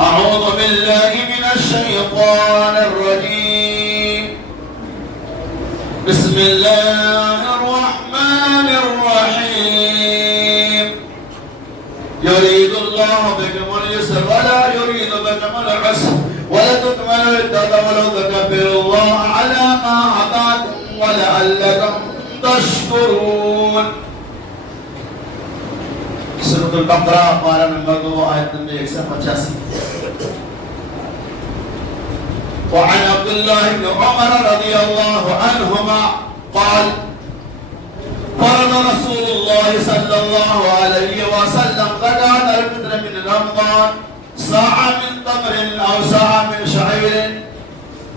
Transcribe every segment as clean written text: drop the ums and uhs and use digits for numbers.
أعوذ بالله من الشيطان الرجيم بسم الله الرحمن الرحيم يريد الله بكم اليسر ولا يريد بكم العسر ولتكملوا العدة ولتكبروا الله على ما هداكم ولعلكم تشكرون. سورة البقرہ پارہ نمبر 2 آیت نمبر 185. وعن عبد الله بن عمر رضي الله عنهما قال فرض رسول الله صلى الله عليه وسلم زكاة الفطر من رمضان ساعة من تمر أو ساعة من شعير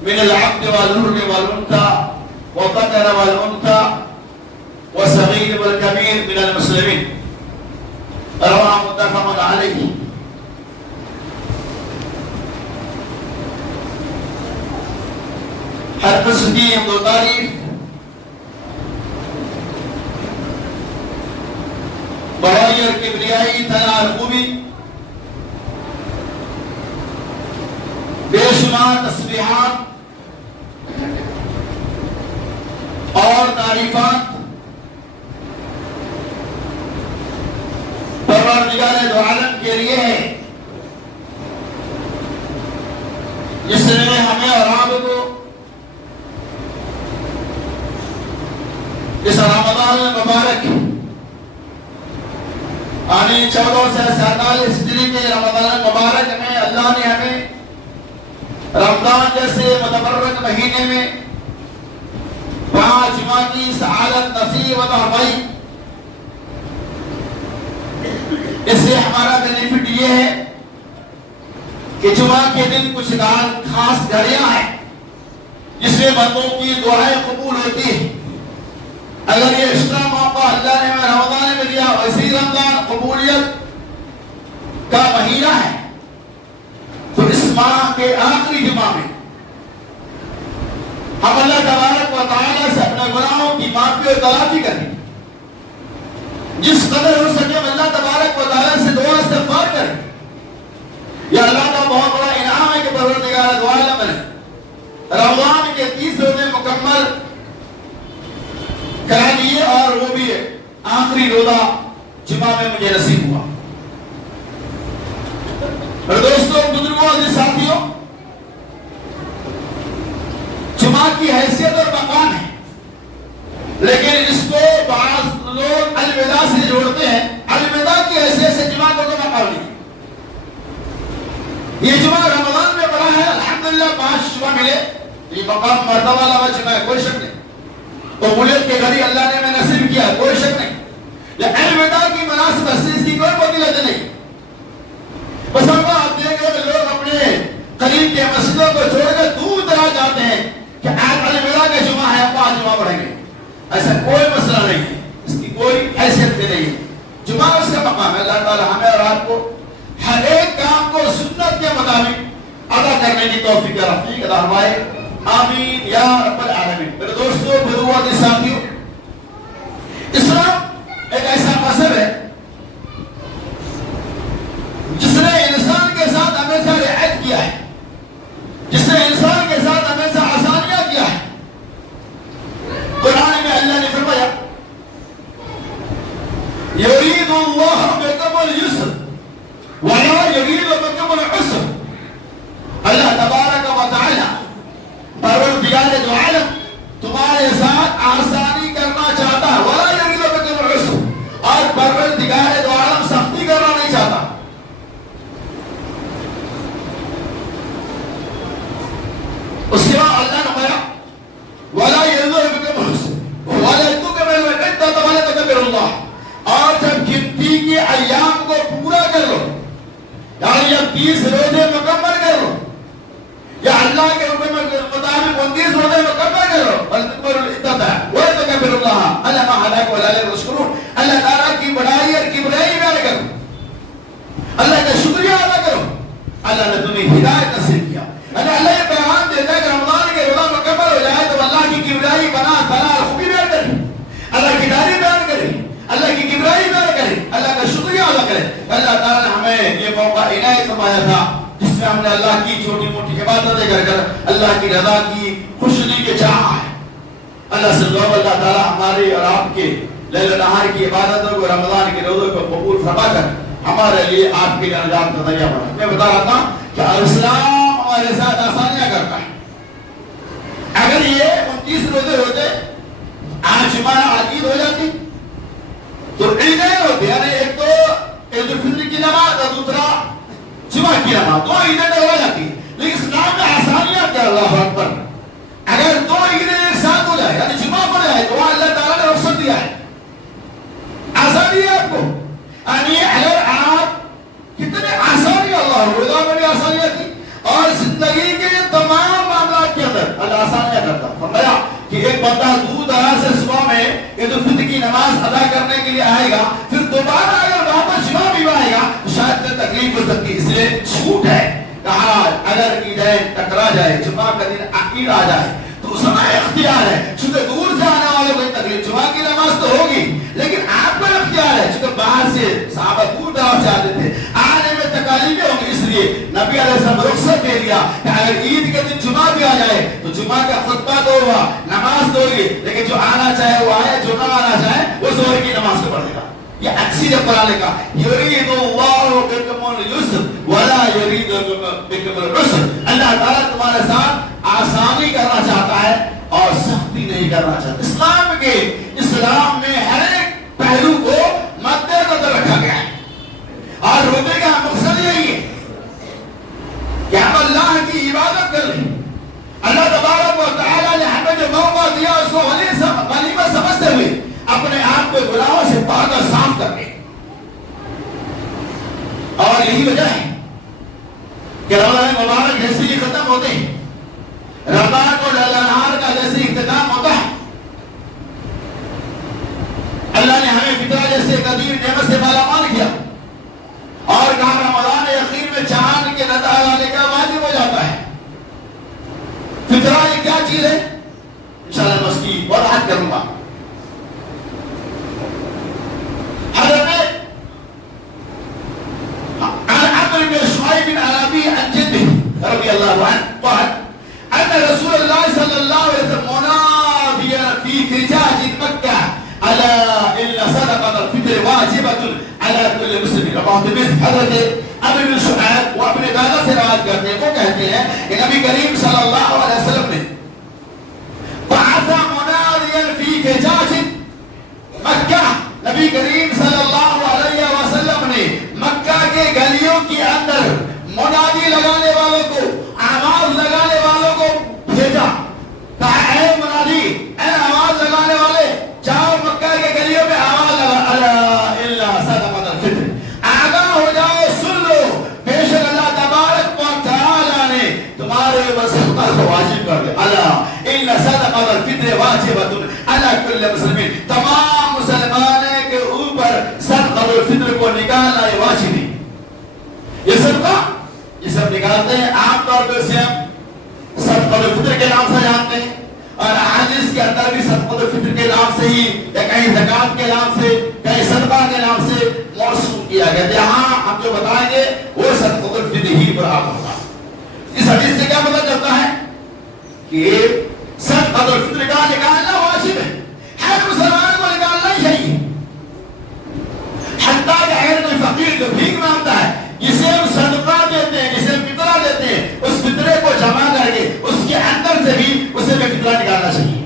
من العبد والحر والأنثى والذكر والأنثى والصغير والكبير من المسلمين. رواه متفق عليه. ہر قسم کی حمد و تعریف بڑائی اور کبریائی ثنا اور خوبی بے شمار تسبیحات اور تعریفات پروردگار دو عالم کے لیے ہے جس نے ہمیں اور آپ کو اس رمضان مبارک آنے 14 سے 47 ہجری کے رمضان مبارک میں اللہ نے ہمیں رمضان جیسے متبرک مہینے میں 5 جمعہ کی سعادت نصیب و فرمائی. اس سے ہمارا بینیفٹ یہ ہے کہ جمعہ کے دن کچھ خاص گھڑیاں ہیں جس میں بندوں کی دعائیں قبول ہوتی ہیں. اگر یہ ایکسٹرا موقع اللہ نے ہمیں رمضان میں دیا، اسی رمضان قبولیت کا مہینہ ہے، تو اس ماہ کے آخری جمعہ میں ہم اللہ تبارک و تعالیٰ سے اپنے گناہوں کی معافی اور تلافی کریں. جس قدر ہو سکے ہم اللہ تبارک و تعالیٰ سے دعا استغفار کریں. یہ اللہ کا بہت بڑا انعام ہے کہ پروردگار دو عالم نے رمضان کے 30 روزے مکمل کرا دیے اور وہ بھی آخری روزہ جمعہ میں مجھے نصیب ہوا. اور دوستوں، بزرگوں اور ساتھیوں، جمعہ کی حیثیت اور مقام ہے، لیکن اس کو بعض لوگ الوداع سے جوڑتے ہیں. الوداع کی حیثیت سے جمعہ کو کوئی مقام نہیں. یہ جمعہ رمضان میں پڑا ہے، الحمدللہ 5 جمعہ ملے، یہ مقام مرتبہ والا جمعہ ہے، کوئی شک نہیں. قبولیت کے گھڑی اللہ نے ہمیں نصیب کیا، کوئی شک نہیں. یہ الوداع کی مناسبت سے اس کی کوئی فضیلت نہیں. بس آپ دیکھ رہے کہ لوگ اپنے قریب کے مسجدوں کو چھوڑ کر دور دراز جاتے ہیں کہ آج الوداع کا جمعہ ہے، 5 جمعہ پڑھیں گے. ایسا کوئی مسئلہ نہیں ہے، اس کی کوئی حیثیت بھی نہیں ہے. جمعہ اس کا مقام ہے. اللہ تعالی ہمیں اور آپ کو ہر ایک کام کو سنت کے مطابق ادا کرنے کی توفیق رفیق عطا فرمائے. آمین یا رب العالمین. میرے دوستوں، بزرگوں اور ساتھیوں، اسلام ایک ایسا مذہب ہے جس نے انسان کے ساتھ ہمیشہ رعایت کیا ہے، جس نے انسان کے ساتھ ہمیشہ آسانیاں کیا ہے. قرآن میں اللہ نے فرمایا یرید اللہ بکم اليسر ولا یرید بکم العسر. اللہ تبارک و تعالی پروردگار دو عالم تمہارے ساتھ آسانی کرنا چاہتا ہے، ولا یرید بکم العسر، اور پروردگار دو عالم سختی کرنا نہیں چاہتا. اس کے بعد اللہ نے فرمایا ولا یرید بکم العسر ولا تکملوا العدة ولتکبروا اللہ، اور جب گنتی کے ایام کو پورا کر لو، یعنی جب 30 روزے مکمل کر لو، یا اللہ کے حکم مطابق 29 روزے مکمل کرو، ولتکبروا العدة ولتکبروا اللہ علی ما ہداکم ولعلکم تشکرون. اللہ تعالیٰ کی بڑائی اور کبریائی بیان کرو، اللہ کا شکریہ ادا کرو. اللہ نے تمہیں ہدایت نصیب کیا. اللہ یہ پیغام دیتا ہے کہ رمضان کے روزہ مکمل ہو جائے تو اللہ کی کبریائی بنا ثنا اور خوبی بیان کرے، اللہ کی تعریف بیان کرے، اللہ کی کبریائی بیان کرے، اللہ کا شکریہ ادا کرے. اللہ تعالیٰ نے ہمیں یہ موقع عنایت فرمایا تھا جس میں ہم نے اللہ کی چھوٹی موٹی عبادتیں کر کر اللہ کی رضا کی خوشنودی کے چاہا ہے. اللہ سے دعا اللہ تعالیٰ ہمارے اور آپ کے لیل و نہار کی عبادتوں کو رمضان کے روزوں کو قبول فرما کر ہمارے لیے آپ کے نجات کا ذریعہ بنا. میں بتا رہا تھا کہ اسلام ہمارے ساتھ آسانیاں کرتا ہے. اگر یہ 29 روزے ہوتے آج جمعہ عید ہو جاتی تو عیدیں ہوتی، یعنی ایک تو عید الفطر کی نماز اور دوسرا جمعہ کی نماز، دو عیدیں ہو جاتی. لیکن اسلام میں آسانیاں کیا اللہ اکبر، اگر دو عیدیں ایک ساتھ ہو جائے یعنی جمعہ پڑ جائے تو اللہ تعالیٰ نے رخصت دیا ہے، آسانی ہے آپ کو. یعنی اگر آپ کتنے آسانی اللہ روزہ میں بھی آسانیاں تھی اور زندگی کے تمام معاملات کے اندر اللہ آسانیاں کرتا. فرمایا کہ ایک بندہ دور دراز سے صبح میں عید الفطر کی نماز ادا کرنے کے لیے آئے گا، پھر دوبارہ اگر واپس جمعہ بھی آئے گا شاید کوئی تکلیف ہو سکتی. اس لیے چھوٹ ہے، کہا اگر عیدین ٹکرا جائے، جمعہ کا دن عید آ جائے تو اس میں اختیار ہے. چونکہ دور سے آنے والوں کو تکلیف، جمعہ کی نماز تو ہوگی لیکن آپ کو اختیار ہے. چونکہ باہر سے صحابہ دور دراز سے آتے تھے، آنے میں تکالیفیں ہوں گی، اس لیے نبی علیہ السلام رخصت دے دیا کہ اگر عید کے دن جمعہ بھی آ جائے تو جمعہ کا خطبہ تو ہوا، نماز تو ہوگی، لیکن جو آنا چاہے وہ آئے، جو نہ آنا چاہے وہ ظہر کی نماز کو پڑھ لے گا. یہ اکثر قرآن کا یرید اللہ بکم اليسر ولا یرید بکم العسر. اللہ تعالیٰ تمہارے ساتھ آسانی کرنا چاہتا ہے اور سختی نہیں کرنا چاہتا. اسلام میں ہر ایک پہلو کو مد نظر رکھا گیا ہے اور روزے کا مقصد یہی ہے کہ ہم اللہ کی عبادت کر لیں. اللہ تبارک و تعالیٰ نے ہمیں جو موقع دیا اس کو غنیمت سمجھتے ہوئے اپنے آپ کو گناہوں سے پاک اور صاف کر لیں. اور یہی وجہ ہے کہ رمضان مبارک جیسے ہی ختم ہوتے ہیں، رمضان کو لیل و نہار کا جیسے اختتام ہوتا ہے، اللہ نے ہمیں فطرہ جیسے قدیم نعمت سے مالا مال کیا اور کہا رمضان یقین میں چاند کے نظر آنے کا واجب ہو جاتا ہے. فطرہ یہ کیا چیز ہے؟ انشاءاللہ میں اس کی وضاحت کروں گا. حضرت عمرو بن شعیب بن عربی عن جدہ رضی اللہ عنہ قال ان رسول اللہ صلی اللہ علیہ وسلم منادیا فی فجاج مکہ الا ان صدقۃ الفطر واجبۃ علی کل مسلم. حضرت عمرو بن شعیب وہ اپنے دادا سے روایت کرتے ہیں، وہ کہتے ہیں کہ نبی کریم صلی اللہ علیہ وسلم نے بعث منادیا فی فجاج مکہ، نبی کریم صلی اللہ علیہ وسلم نے مکہ کے گلیوں کے اندر منادی لگانے والوں کو، آواز لگانے والوں کو بھیجا. کہا اے منادی، اے آواز لگانے والے، جاؤ مکہ کے گلیوں میں آواز لگا، الا صدقۃ الفطر، آگاہ ہو جاؤ، سن لو، بے شک اللہ تبارک و تعالی نے تمہارے اوپر صدقہ کو واجب کر دیا. الا ان صدقۃ الفطر واجبۃ علی کل مسلم، تمام مسلمان کے اوپر صدقۃ الفطر کو نکالنا یہ واجب ہے. یہ صدقہ یہ سب نکالتے ہیں، عام طور پر اسے ہم صدقۃ الفطر کے نام سے جانتے ہیں اور حدیث کے اندر بھی صدقۃ الفطر کے نام سے ہی یا کہیں زکات کے نام سے کہیں صدقہ کے نام سے موصوف کیا گیا. یہاں ہم جو بتائیں گے وہ صدقۃ الفطر ہی برابر ہوگا. اس حدیث سے کیا پتہ چلتا ہے کہ صدقۃ الفطر کا نکالنا واجب ہے، ہر مسلمان کو نکالنا ہی چاہیے. حتیٰ کہ اگر کوئی فقیر جو بھیک مانگتا ہے، جسے ہم صدقہ دیتے ہیں، جسے ہم فطرہ دیتے ہیں، اس فطرے کو جمع کر کے اس کے اندر سے بھی اسے بھی فطرہ نکالنا چاہیے.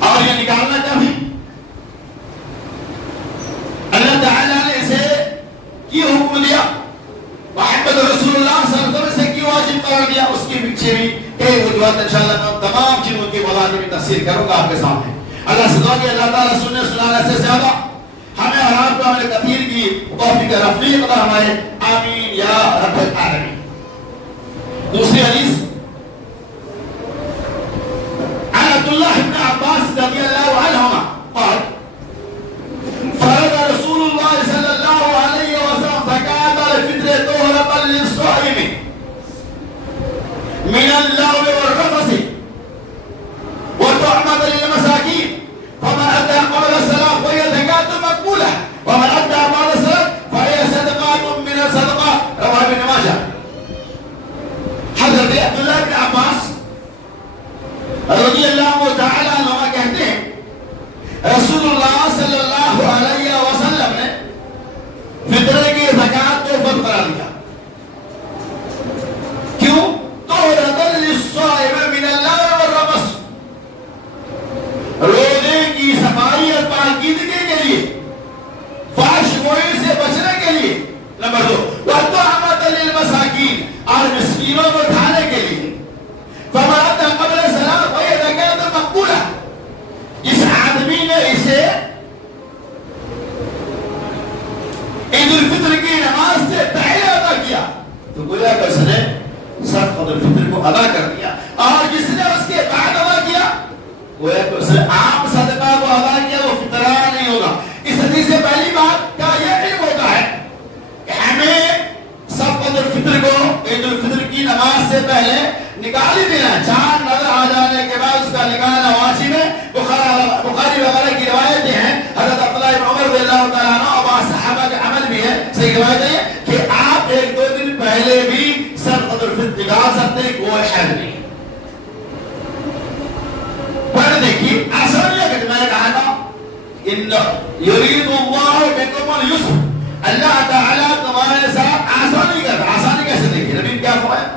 اور یہ نکالنا کب ہے؟ اللہ تعالیٰ نے اسے کیوں حکم دیا، محمد رسول اللہ صلی اللہ علیہ وسلم سے کیوں واجب قرار دیا، اس کے پیچھے بھی کئی وجوہات انشاءاللہ میں تمام چیزوں کی وضاحت میں تفصیل کروں گا آپ کے سامنے. اللہ سے دعا کہ اللہ تعالیٰ سننے سنانے سے زیادہ ہمیں اور آپ کو ہمیں کثیر کی توفیق رفیق عطا فرمائے، آمین یا رب العالمین. دوسری حدیث عن عبد الله بن عباس رضی اللہ عنہما قال فرض رسول اللہ صلی اللہ علیہ وسلم زکاة الفطر طهرة للصائم من اللغو والرفث وطعمة للمساكين، فمن أدى قبل الصلاة فهي زكاة مقبولة ومن أدى بعد الصلاة فهي صدقة من گویا کہ اس نے صدقۃ الفطر کو ادا کر دیا، اور جس نے اس کے بعد ادا کیا گویا کہ اس نے عام صدقہ کو ادا کیا، وہ فطرہ نہیں ہوگا۔ اس حدیث سے پہلی بات کا یہ علم ہوتا ہے کہ ہمیں صدقۃ الفطر کو عید الفطر کی نماز سے پہلے نکال ہی دینا، چاند نظر آ جانے کے بعد اس کا نکالنا واجب ہے۔ بخاری وغیرہ کی روایتیں ہیں، حضرت عبداللہ بن عمر رضی اللہ تعالیٰ عنہ اور بعض صحابہ کے عمل بھی ہے، صحیح روایت ہے کہ آپ ایک دو دن پہلے بھی صدقۃ الفطر نکال سکتے ہیں، کوئی حرج نہیں۔ پڑھ دیکھیے آسان ہے کہ میں نے کہا تھا ان یرید اللہ بکم اليسر، اللہ تعالیٰ تمہارے ساتھ آسانی کرتا ہے۔ آسانی کیسے دیکھیے نبی کیا فرمایا؟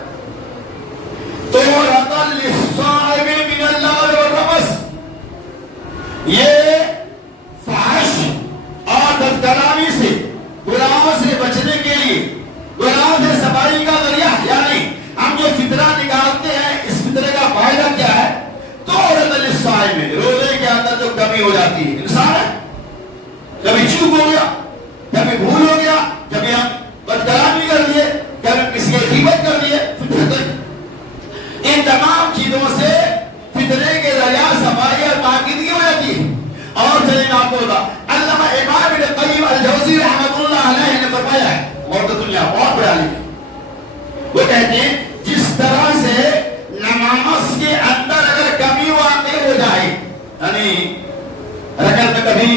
طہرۃ للصائم من اللغو والرفث، یہ فحش اور بدکلامی سے، گناہوں سے بچنے کے لیے، گناہوں سے صفائی کا ذریعہ، یعنی ہم جو فطرہ نکالتے ہیں اس فطرے کا فائدہ کیا ہے؟ طہرۃ للصائم، روزے کے اندر جو کمی ہو جاتی ہے، انسان ہے کبھی چوک ہو گیا، کبھی بھول ہو گیا، کبھی ہم بدکلامی کر لیے، کبھی کسی کی غیبت کر لیے، ان تمام چیزوں سے فطرے کے ذریعہ صفائی اور پاکیزگی ہو جاتی ہے۔ اور چلیں آپ کو بتا، علامہ امام ابن قیم الجوزی رحمۃ اللہ علیہ نے فرمایا ہے، موت دنیا بہت بڑا لکھ، وہ کہتے ہیں جس طرح سے نماز کے اندر اگر کمی واقع ہو جائے، یعنی رکعت میں کبھی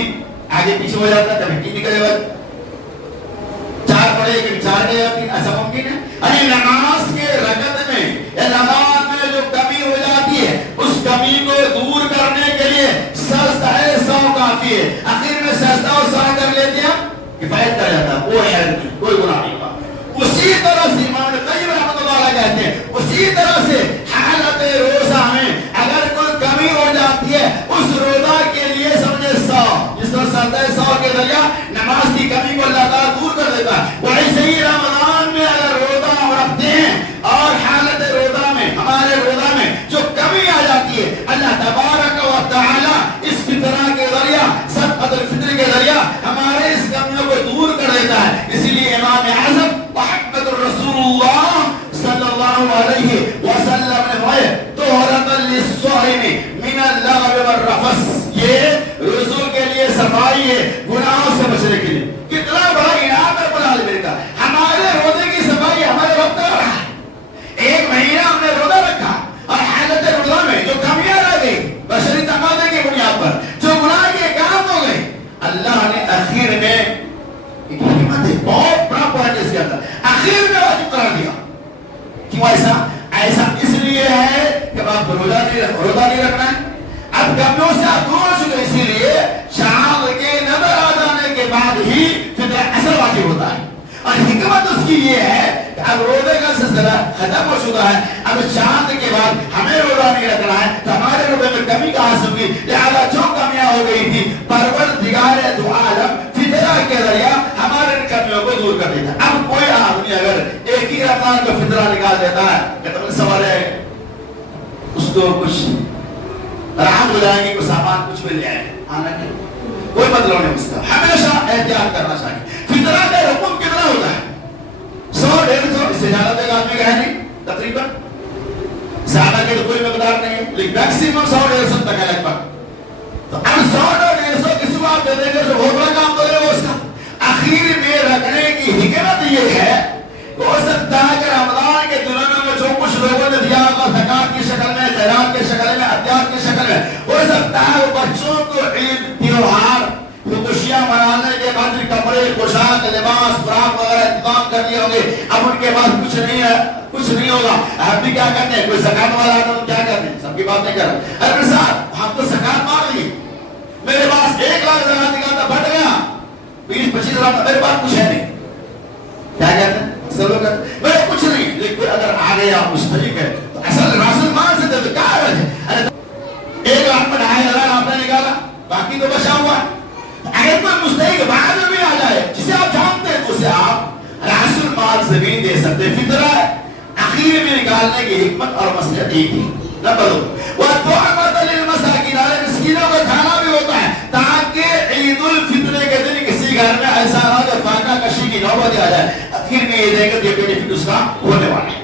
آگے پیچھے ہو جاتا ہے، کبھی تین نکلے گا، چار پڑھے کبھی چار گئے، ایسا ممکن ہے؟ یعنی نماز کے رکعت میں یا نماز میں جو کمی ہو جاتی ہے اس کمی کو دور کرنے کے لیے سجدہ سہو کافی ہے۔ آخر میں سجدہ سہو کر لیتے ہیں، کفایت کر جاتا ہے، کوئی حرج نہیں، کوئی گناہ نہیں ہوگا۔ اسی طرح سے امام ابن قیم رحمۃ اللہ علیہ کہتے ہیں اسی طرح سے حالت روزہ میں اگر کوئی کمی ہو جاتی ہے اس روزہ کے لیے سمجھے سو، جس طرح سجدہ سہو کے ذریعہ نماز کی کمی کو اللہ تعالیٰ دور کر دیتا ہے، ویسے ہی رمضان میں اگر روزہ ہم رکھتے ہیں اور حالت روزہ میں، ہمارے روزہ میں جو کمی آ جاتی ہے، اللہ تبارک و تعالیٰ اس فطرہ کے ذریعہ، صدقۃ الفطر کے ذریعہ ہمارے اس کمیوں کو دور کر دیتا ہے۔ اسی لیے امام اعظم محمد الرسول اللہ صلی اللہ علیہ وسلم نے فرمایا طہرۃ للصائم من اللغو والرفث، یہ روزوں کے لیے صفائی ہے، گناہوں سے بچنے کے لیے۔ کتنا بڑا انعام ہے رب العالمین کا، ہمارے روزے کی صفائی ہمارے رب کر رہا ہے۔ ایک مہینہ ہم نے روزہ رکھا اور حالت روزہ میں جو کمیاں رہ گئی بشری تقاضے کی بنیاد پر، جو گناہ کے کام ہو گئے، اللہ نے آخر میں ایک حکمت ہے، بہت بڑا پوائنٹ اس کے اندر، آخر میں واجب قرار دیا۔ کیوں ایسا؟ ایسا اس لیے ہے کہ آپ روزہ نہیں رکھنا ہے، اب کمیوں سے آپ دور ہو چکے، اسی لیے چاند کے نظر آ جانے کے بعد ہی فطرہ اثر واجب ہوتا ہے۔ اور حکمت اس کی یہ ہے کہ اب روزے کا سلسلہ ختم ہو چکا ہے، اب چاند کے بعد ہمیں روزہ نہیں رکھنا ہے، تو ہمارے روزے میں کمی کہاں سے ہوگی؟ لہذا جو کمیاں ہو گئی تھی پروردگار دو عالم فطرہ کے ذریعہ ہمارے ان کمیوں کو دور کر دیتا ہے۔ اب کوئی آدمی اگر ایک ہی رمضان کو فطرہ نکال دیتا ہے، کہ سوال ہے اس کو کچھ راحت ہو جائے گی، کوئی سامان کچھ مل جائے آنا نہیں، کوئی مطلب نہیں اس کا، ہمیشہ احتیاط کرنا چاہیے۔ فطرہ کا حکم کتنا ہوتا ہے؟ 100-150، اس سے زیادہ ایک آدمی کا ہے نہیں، تقریباً زیادہ کے تو کوئی مقدار نہیں ہے، لیکن میکسیمم 100-150 تک ہے لگ بھگ۔ تو اب 100-150 کسی کو آپ دے دیں گے جو بہت بڑا کام دو گے وہ اس کا اخیر میں رکھنے کی حکمت یہ ہے کہ ہو سکتا ہے کہ رمضان کے دنوں میں جو کچھ لوگوں نے دیا ہوگا زکات کی شکل میں، خیرات کی شکل میں، عطیات کی شکل میں، ہو سکتا ہے وہ بچوں کو عید تہوار خوشیاں منانے کے بعد کپڑے، پوشاک، لباس، فراق وغیرہ انتظام کر دیے ہوں گے، اب ان کے پاس کچھ نہیں ہے، کچھ نہیں ہوگا۔ ہم بھی کیا کرتے ہیں، کوئی زکات والا آتا ہے کیا کرتے ہیں، سب کی بات نہیں کر رہے، ارے صاحب ہم تو زکات مار لی، میرے پاس 1 لاکھ زکات نکالتا پھٹ گیا، 20-25 لاکھ میرے پاس کچھ ہے نہیں، کیا کہتے ہیں سب لوگ کہتے ہیں میرے کچھ نہیں، لیکن اگر آ گیا مستحق ہے تو اصل راسل مان سے دے، کیا ہے؟ ارے 1 لاکھ میں 2,500 آپ نے نکالا، باقی تو بچا ہوا ہے۔ اگر کوئی مستحق بعد میں بھی آ جائے جسے آپ جانتے ہیں تو اسے آپ راس المال سے بھی دے سکتے۔ فطرہ اخیر میں نکالنے کی حکمت اور مصلحت ایک ہی۔ نمبر 2 وَالطُّعْمَةَ لِلْمَسَاكِينِ، مسکینوں کا کھانا بھی ہوتا ہے تاکہ عید الفطر کے دن کسی گھر میں ایسا نہ ہو کہ فاقہ کشی کی نوبت آ جائے۔ تأخیر میں یہ دے گا کہ بینیفٹ اس کا ہونے والا ہے.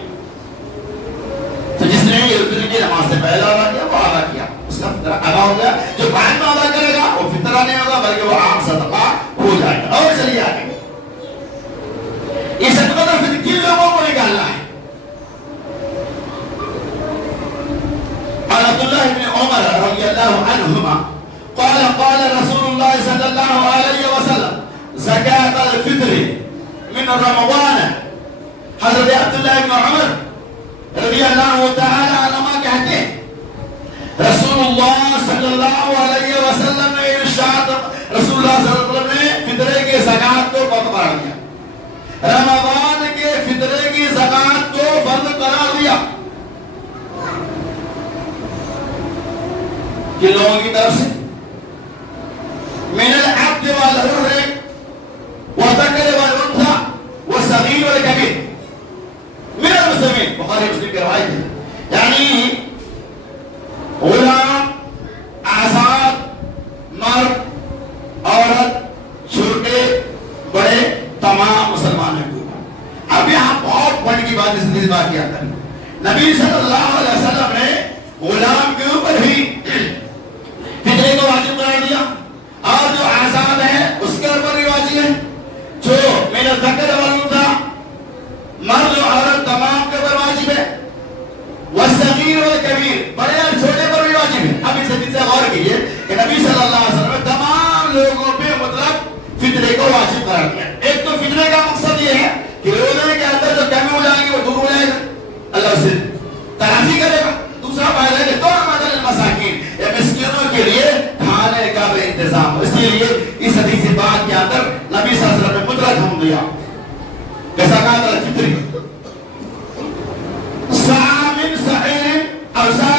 تو جس نے یہ فطر کی نماز سے پہلا ادا کیا وہ ادا کیا, اس کا فطرہ ادا ہو گیا. جو بعد میں ادا کرے گا وہ فطرہ نہیں ہوگا بلکہ وہ عام صدقہ ہو جائے گا. اور چلیے آگے, یہ صدقۃ الفطر کن لوگوں کو نکالنا ہے؟ عبد الله بن عمر رضي الله عنهما قال قال رسول الله صلى الله عليه وسلم زكاة الفطر من رمضان. حضرت عبداللہ بن عمر رضی اللہ تعالی عنہما کہتے ہیں رسول اللہ صلی اللہ علیہ وسلم نے ارشاد, رسول اللہ صلی اللہ علیہ وسلم نے فطرے کے زکات کو فرض قرار دیا, رمضان کے فطرے کی زکات کو فرض قرار دیا. کہ لوگوں کی طرف سے من العبد والحر والذکر والانثى والصغیر والکبیر من المسلمین, بخاری مسلم کی روایت ہے. یعنی غلام, آزاد, مرد, عورت, چھوٹے بڑے تمام مسلمانوں کو. اب یہاں بہت بڑی کی بات اس بات کیا تھا, نبی صلی اللہ علیہ وسلم نے غلام کے اوپر بھی فطرے کو واجب قرار دیا, اور جو آزاد ہے اس کے اوپر بھی واجب ہے, جو من الذکر والانثى مرد و عورت تمام کے اوپر واجب ہے, والصغیر والکبیر بڑے اور چھوٹے پر بھی واجب ہے. اب اس حدیث سے غور کیجئے کہ نبی صلی اللہ علیہ وسلم نے تمام لوگوں پہ مطلب فطرے کو واجب قرار دیا. ایک تو فطرے کا مقصد یہ ہے کہ روزے کے اندر جو کمی ہو جائیں گے وہ دور ہو جائے گا, اللہ سے تلافی کرے گا. دوسرا فائدہ ہے کہ تو مساکین یا مسکینوں کے لیے کھانے کا بھی انتظام. اس لیے اس حدیث پاک کے اندر نبی صلی اللہ علیہ وسلم نے مطلق حکم دیا کہ زکات الفطر صاع من شعیر اور صاع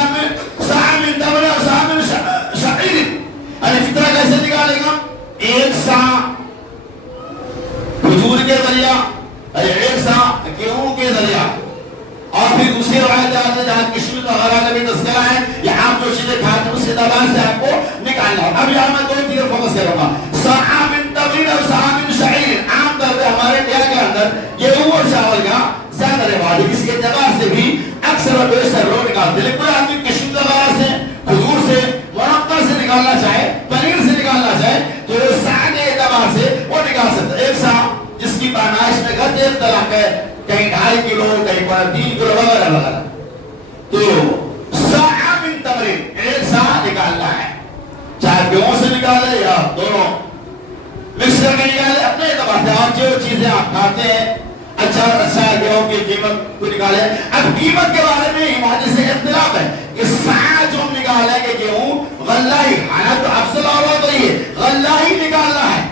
من تمر اور صاع من شعیر. یعنی فطرہ کیسے نکالے گا؟ ایک صاع کھجور کے ذریعہ, ایک صاع گیہوں کے ذریعہ. اور پھر دوسری روایت آتے ہیں جہاں کشمیر وغیرہ کا بھی تذکرہ ہے, یہاں جو چیزیں کھاتے ہیں اس کے زبان سے آپ کو نکالنا ہے. اب یہاں میں دو چیزیں فوکس کروں گا, صاع من تمر اور صاع من شعیر. عام طور پہ ہمارے انڈیا کے اندر گیہوں اور چاول کا زیادہ رواج ہے, اس کے اعتبار سے بھی اکثر و بیشتر لوگ نکالتے ہیں. لیکن کوئی آدمی کشمیر وغیرہ سے, کھجور سے, مربع سے نکالنا چاہے, پنیر سے نکالنا چاہے تو صاع کے اعتبار سے وہ نکال سکتا ہے. ایک صاع جس کی پیمائش میں گھر ایک طلاق ہے, کہیں 2.5 کلو, کہیں 3 کلو وغیرہ وغیرہ. تو صاع من تمر ایک صاع نکالنا ہے, چاہے گیہوں سے نکالے یا دونوں مکس کر کے نکالے اپنے اعتبار سے. اور جو چیزیں آپ کھاتے ہیں اچھا گیہوں کی قیمت کو نکالے. اب قیمت کے بارے میں حدیث سے اختلاف ہے کہ صاع جو ہم نکالیں گے گیہوں غلہ ہی, حالات افضل اور تو یہ غلہ ہی نکالنا ہے.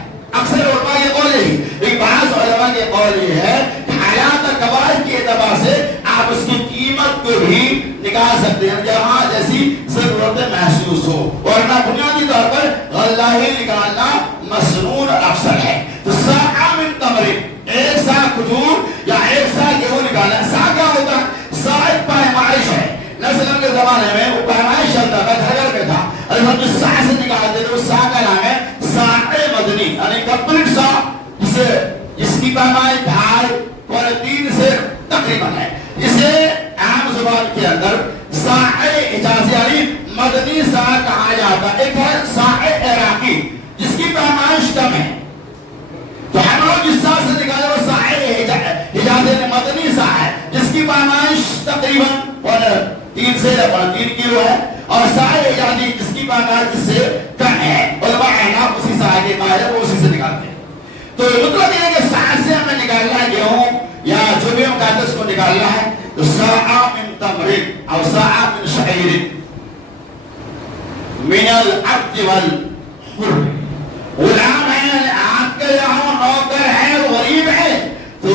اکثر علماء کے قول یہی, ایک بعض علماء کے قول یہ ہے حالات قواعد کے اعتبار سے آپ اس کی قیمت کو بھی نکال سکتے ہیں جہاں جیسی ضرورت محسوس ہو, ورنہ بنیادی طور پر غلہ ہی نکالنا مسنون افضل ہے. تو صاع من تمر ایک صاع کھجور یا ایک صاع گیہوں نکالنا. صاع کیا ہوتا ہے؟ صاع ایک پیمائش ہے. نسلم کے زمانے میں وہ پیمائش چلتا تھا, گھر میں تھا, اور ہم جو صاع سے نکالتے تھے وہ صاع کا نام ہے صاع مدنی, یعنی کمپلیٹ صاع جس کی پیمائش 2.5 سے تقریباً ہے. اسے عام زبان کے اندر صاع حجازی یعنی مدنی صاع کہا جاتا ہے. ایک ہے صاع عراقی جس کی پیمائش کم ہے, تو ہم لوگ جس صاع سے نکالے وہ صاع حجازی مدنی صاع ہے جس کی پیمائش تقریباً 3 سے 3 کلو ہے, اور صاع حجازی جس کی پیمائش اس سے کم ہے. علماء احناف اسی صاع کے ماہر وہ اسی سے نکالتے ہیں. تو مطلب یہ ہے کہ صاع سے ہمیں نکالنا ہے گیہوں یا جو بھی ہم کہتے ہیں اس کو نکالنا ہے. تو صاع من تمر اور صاع من شعیر من العبد والحر. غلام ہے, آپ کے یہاں نوکر ہے, غریب ہے, تو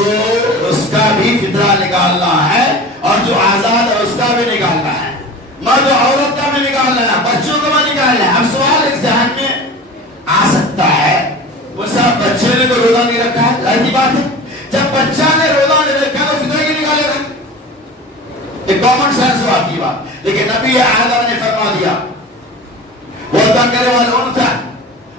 اس کا بھی فطرہ نکالنا ہے, اور جو آزاد ہے اس کا بھی نکالنا ہے, مرد و عورت کا بھی نکالنا ہے, بچوں کا بھی نکالنا ہے. اب سوال ایک ذہن میں آ سکتا ہے, وہ صاحب بچے نے تو روزہ نہیں رکھا ہے, ظاہر سی بات ہے جب بچہ نے روزہ نہیں رکھا تو فطرہ کی نکالے گا, ایک کامن سینس بات کی بات. لیکن نبی اعظم نے فرما دیا والذکر والانثى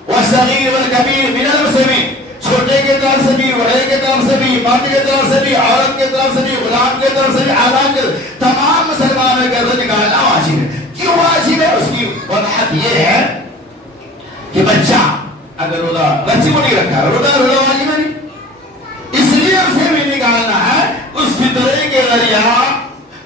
والصغیر والکبیر من المسلمین, چھوٹے کے طرف سے بھی, بڑے کے طرف سے بھی, مرد کی طرف سے بھی، عورت کی طرف سے بھی، غلام کی طرف سے بھی، آزاد کے تمام مسلمانوں کے روزے نکالنا واجب ہے۔ کیوں واجب ہے؟ اس کی وضاحت یہ ہے کہ بچہ اگر روزہ بچے کو نہیں رکھا روزہ واجب ہے نہیں، اس لیے اسے بھی نکالنا ہے۔ اس فطرے کے ذریعہ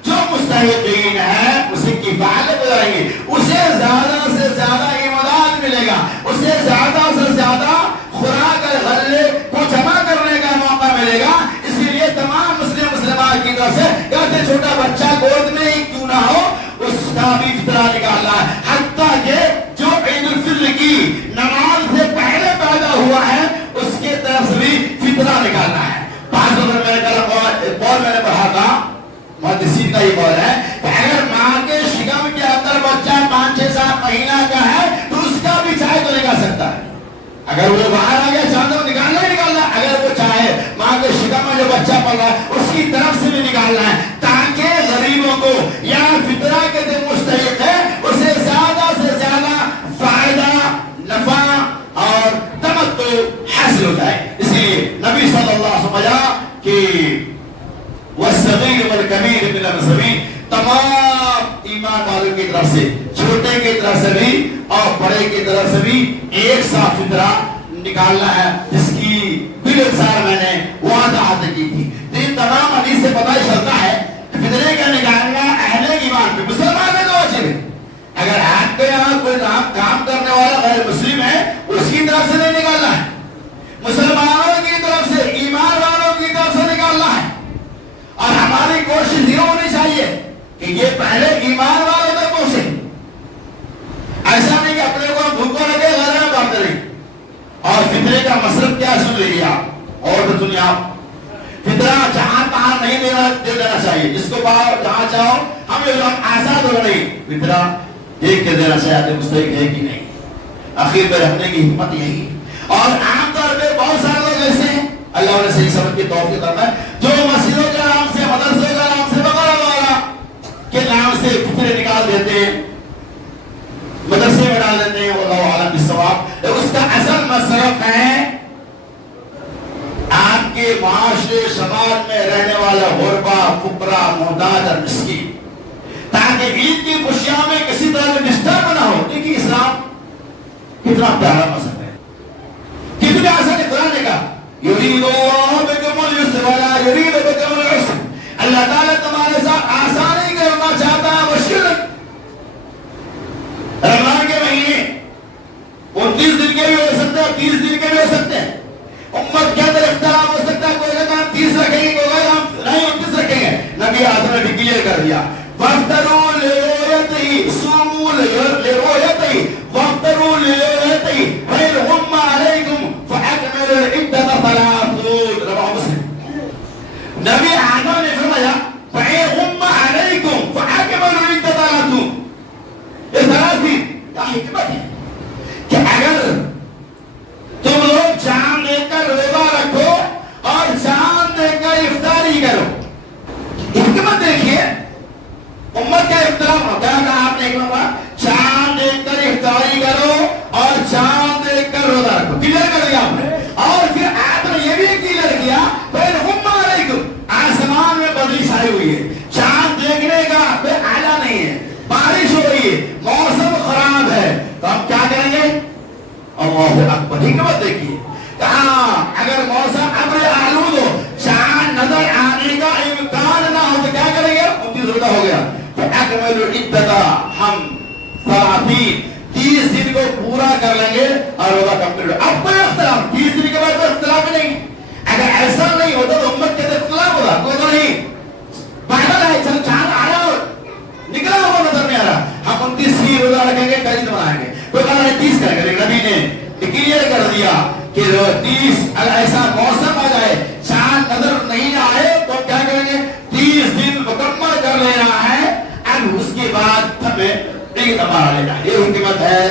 جو مستحقین ہے اسے کفایت کریں گے، اسے زیادہ سے زیادہ امداد ملے گا، اسے زیادہ سے زیادہ خوراک غلے کو جمع کرنے کا موقع ملے گا۔ اسی لیے تمام مسلمان کی طرف سے کہتے چھوٹا بچہ گود میں ہی کیوں نہ ہو اس کا بھی فطرہ نکالنا ہے، حتیٰ کہ جو عید الفطر کی نماز سے پہلے پیدا ہوا ہے اس کے طرف سے بھی فطرہ نکالنا ہے۔ بعض میں نے پڑھا تھا محدثین کا یہ قول ہے کہ اگر ماں کے شکم کے اندر بچہ 5-6-7 مہینہ کا ہے تو اس کا بھی چاہے تو نکال سکتا ہے، اگر وہ باہر آ گیا چاہتا تو نکالنا ہی نکالنا، اگر وہ چاہے ماں کے شکم میں جو بچہ پڑ رہا ہے اس کی طرف سے بھی نکالنا ہے، تاکہ غریبوں کو یا فطرہ کے جو مستحق ہے اسے زیادہ سے زیادہ فائدہ، نفع اور تمتع حاصل ہو جائے۔ اس لیے نبی صلی اللہ علیہ وسلم کہ والصغیر والکبیر من المسلمین، تمام ایمان والوں کی طرف سے، چھوٹے کی طرف سے بھی اور بڑے کی طرف سے بھی ایک سا فطرہ نکالنا ہے، جس کی باختصار میں نے وضاحت کی تھی۔ ان تمام حدیث سے پتہ چلتا ہے کہ فطرے کا نکالنا اہل ایمان پہ مسلمان میں تو واجب ہے۔ اگر آپ کے یہاں کوئی کام کرنے والا غیر مسلم ہے اس کی طرف سے نہیں نکالنا ہے، مسلمانوں کی طرف سے، ایمان والوں کی طرف سے نکالنا ہے۔ اور ہماری کوشش یہ ہونی چاہیے کہ یہ پہلے ایمان والوں تک پہنچے، ایسا نہیں کہ اپنے کو بھوکا لگے غیر میں بات کریں۔ اور فطرے کا مصرف کیا سن لیجیے آپ، اور تو سنیے آپ، فطرہ جہاں تہاں نہیں دے دینا چاہیے، جس کو پاؤ جہاں چاہو، ہم یہ لوگ آزاد ہو نہیں، فطرہ دیکھ کے دینا چاہیے مستحق ہے کہ نہیں، آخر میں رکھنے کی حکمت یہی ہے۔ اور عام طور پہ بہت سارے لوگ ایسے ہیں، اللہ نے صحیح سمجھ کی توفیق عطا فرمائے، جو مسجدوں کے نام سے، مدرسوں کے نام سے، وغیرہ وغیرہ کے نام سے فطرے نکال دیتے ہیں، مدرسے میں ڈال دیتے ہیں، واللہ اعلم بالصواب۔ اس کا اصل مصرف ہے آپ کے معاشرے سماج میں رہنے والا غربا، فقرا، محتاج اور مسکین، تاکہ عید کی خوشیاں میں کسی طرح کا ڈسٹرب نہ ہو۔ دیکھیے اسلام کتنا پیارا مذہب ہے، کتنے آسان ہے۔ قرآن نے کہا یرید اللہ بکم الیسر ولا یرید بکم العسر، اللہ تعالیٰ تمہارے ساتھ آسانی کرنا چاہتا ہے، بشر۔ رمضان کے مہینے 29 دن کے بھی ہو سکتے ہیں، 30 دن کے بھی ہو سکتے ہیں، امت کے اندر اختلاف ہو سکتا ہے، کوئی کہتا ہے 30 رکھیں گے، کوئی کہتا ہے نہیں 29 رکھیں گے۔ نبی اعظم نے کلیئر کر دیا، وَافْطَرُوا لِرُؤْيَتِهِ صُومُوا لِرُؤْيَتِهِ وَافْطَرُوا لِرُؤْيَتِهِ فَإِنْ غُمَّ عَلَيْكُمْ فَأَكْمِلُوا الْعِدَّةَ 30 رواه مسلم۔ نبی اعظم نے فرمایا فَإِنْ غُمَّ عَلَيْكُمْ فَأَكْمِلُوا الْعِدَّةَ 30۔ یہ 30 کا حکمت ہے کہ اگر تم لوگ چاند دیکھ کر روزہ رکھو اور چاند دیکھ کر افطاری کرو، حکمت دیکھیے، امت کا اختلاف ہوتا ہے۔ آپ نے ایک بار چاند دیکھ کر افطاری کرو اور چاند دیکھ کر روزہ رکھو، کلیئر کر دیا آپ نے۔ اور پھر آپ نے یہ بھی کلیئر کیا پھر غم علیکم، آسمان میں بدلی چھائی ہوئی ہے، چاند دیکھنے کا کوئی آلہ نہیں ہے، بارش ہو رہی ہے، موسم خراب ہے، تو ہم کیا کریں گے؟ اللہ اکبر، حکمت دیکھیے، کہاں اگر موسم ابر آلود ہو، چاند نظر آنے کا امکان نہ ہو تو کیا کریں گے؟ 29 روزہ ہو گیا، فَأَكْمِلُوا الْعِدَّةَ ہم 30 دن کو پورا کر لیں گے اور روزہ کمپلیٹ۔ اب کوئی اختلاف 30 دن کے بعد کوئی اختلاف نہیں۔ اگر ایسا نہیں ہوتا تو امت کے اندر اختلاف ہوتا، کوئی تو نہیں، بائبل ہے، چل چاند آیا اور نکلا ہوا نظر نہیں آ رہا، ہم 29 ہی روزہ رکھیں گے، کل منائیں گے، کوئی کہا نہیں 30 کریں گے، لیکن نبی نے کلیئر کر دیا کہ 30 ایسا موسم آ جائے چاند نظر نہیں آئے تو کیا کریں گے؟ 30 دن مکمل کر لینا ہے، اب اس کے بعد ہمیں عید ہمارا لینا ہے۔ یہ حکمت ہے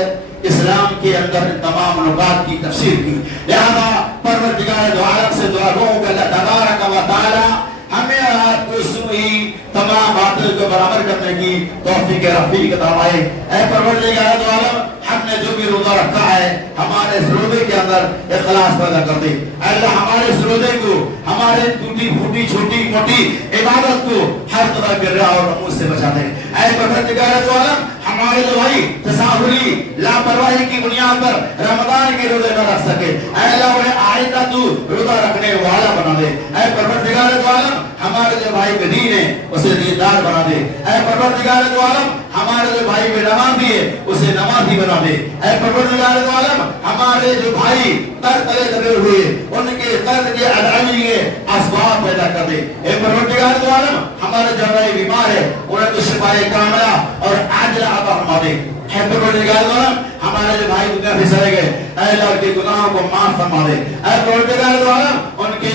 اسلام کے اندر تمام نکات کی تفسیر کی۔ لہذا پروردگار دو عالم سے دعا گو کہ اللہ تبارک و تعالی ہمیں آپ کو سنی تمام باتوں کو برابر کرنے کی توفیق رفیق عطا فرمائے۔ اے پروردگار دو عالم، ہم نے نے جو بھی روزہ رکھا ہے ہمارے اس روزے کے اندر اخلاص پیدا کر دے. اے اللہ ہمارے اس روزے کو، ہمارے ٹوٹی پھوٹی چھوٹی موٹی عبادت کو ہر طرح کے ریا اور نموز سے بچا دے. اے پروردگار عالم ہمارے جو بھائی تساہلی لاپرواہی کی بنیاد پر رمضان کے روزے نہ رکھ سکے، اے اللہ انہیں آئندہ تو روزہ رکھنے والا بنا دے. اے پروردگار عالم ہمارے جو بھائی بے دین ہے اسے دیندار بنا دے. اے پروردگار عالم ہمارے جو بھائی بے نمازی ہے اسے نمازی بنا دے. اے پروردگار عالم ہمارے جو بھائی قرض تلے دبے ہوئے ان کے قرض کے ادائیگی کے اسباب پیدا کر دے. اے پروردگار عالم ہمارے جو بھائی بیمار ہے انہیں تو شفائے کاملہ اور عاجلہ عطا فرما دے. اے پروردگار عالم ہمارے جو بھائی دنیا سے چلے گئے اے اللہ ان کے گناہوں کو معاف فرما دے. اے پروردگار عالم ان کے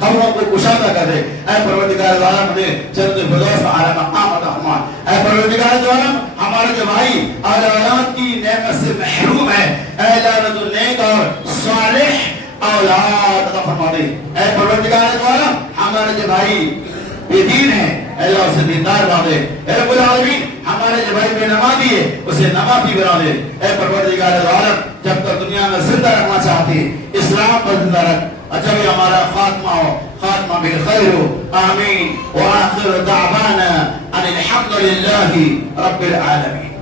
قبروں کو کشادہ کر دے. اے پروردگار عالم ہمیں جنت الفردوس اعلی مقام عطا فرما. اے پروردگار عالم ہمارے جو بھائی اولاد کی نعمت سے محروم ہے اے اللہ ان کو نیک اور صالح اولاد عطا فرما دے. اے پروردگار عالم ہمارے جو بھائی بے دین ہے اے اللہ اسے دیندار بنا دے. اے رب العالمین ہمارے جو بھائی بے نمازی ہے اسے نمازی بنا دے. اے پروردگار عالم جب تک دنیا میں زندہ رکھنا چاہتی اسلام پر زندہ رکھ، جب ہمارا خاتمہ ہو خاتمہ بالخیر ہو. آمین. وآخر دعوانا ان الحمد للہ رب العالمین.